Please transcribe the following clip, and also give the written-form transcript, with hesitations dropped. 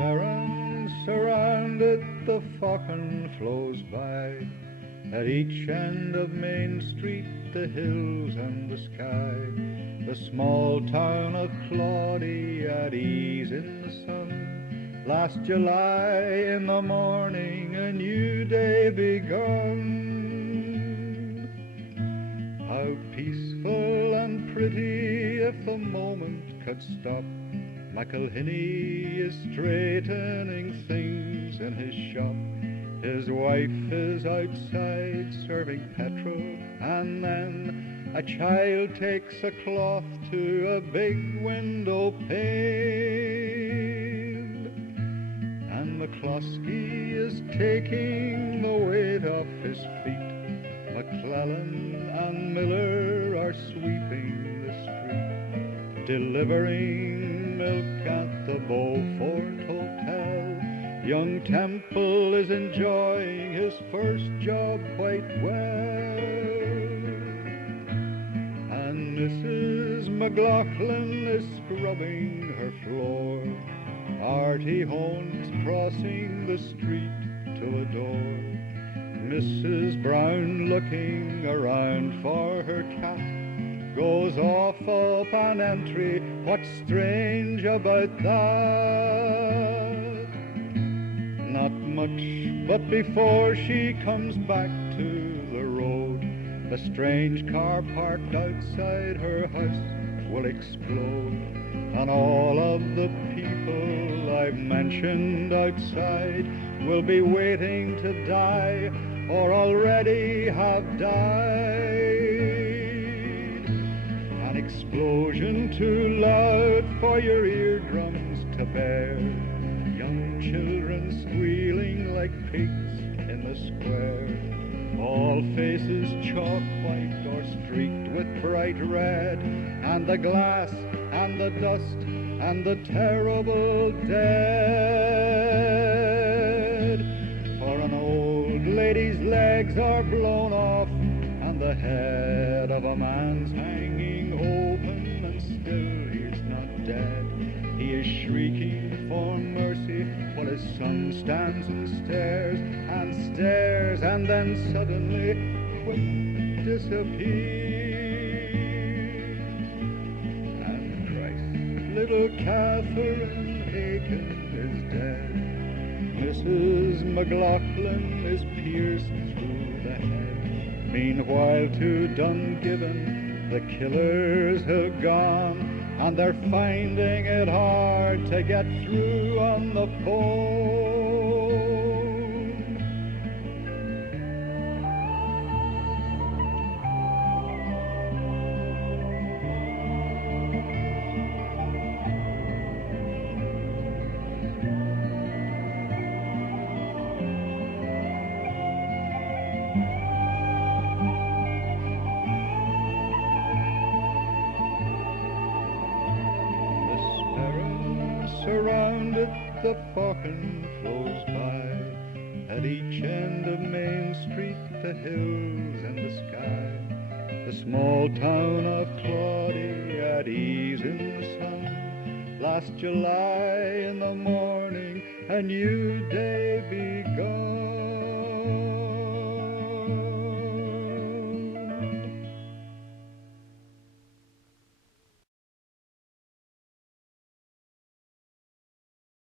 Ferns surrounded, the Falcon flows by. At each end of Main Street, the hills and the sky. The small town of Claudy at ease in the sun. Last July in the morning, a new day begun. How peaceful and pretty if the moment could stop. McElhinney is straightening things in his shop. His wife is outside serving petrol, and then a child takes a cloth to a big window pane. And McCloskey is taking the weight off his feet. McClellan and Miller are sweeping the street, delivering milk at the Beaufort Hotel. Young Temple is enjoying his first job quite well. And Mrs. McLaughlin is scrubbing her floor. Artie Hone's crossing the street to a door. Mrs. Brown, looking around for her cat, goes off up an entry. What's strange about that? Not much, but before she comes back to the road, the strange car parked outside her house will explode. And all of the people I've mentioned outside will be waiting to die, or already have died. An explosion too loud for your eardrums to bear. Young children squealing like pigs in the square. All faces chalk white or streaked with bright red. And the glass and the dust and the terrible dead. For an old lady's legs are blown off, and the head of a man's hanging open, and still he's not dead. He is shrieking for mercy while his son stands and stares, and then suddenly, quick, disappears. And Christ, little Catherine Aiken is dead. Mrs. McLaughlin is pierced through the head. Meanwhile to Dungiven the killers have gone, and they're finding it hard to get through on the phone. Surrounded, the Falcon flows by. At each end of Main Street, the hills and the sky. The small town of Claudy at ease in the sun. Last July in the morning, a new day begun.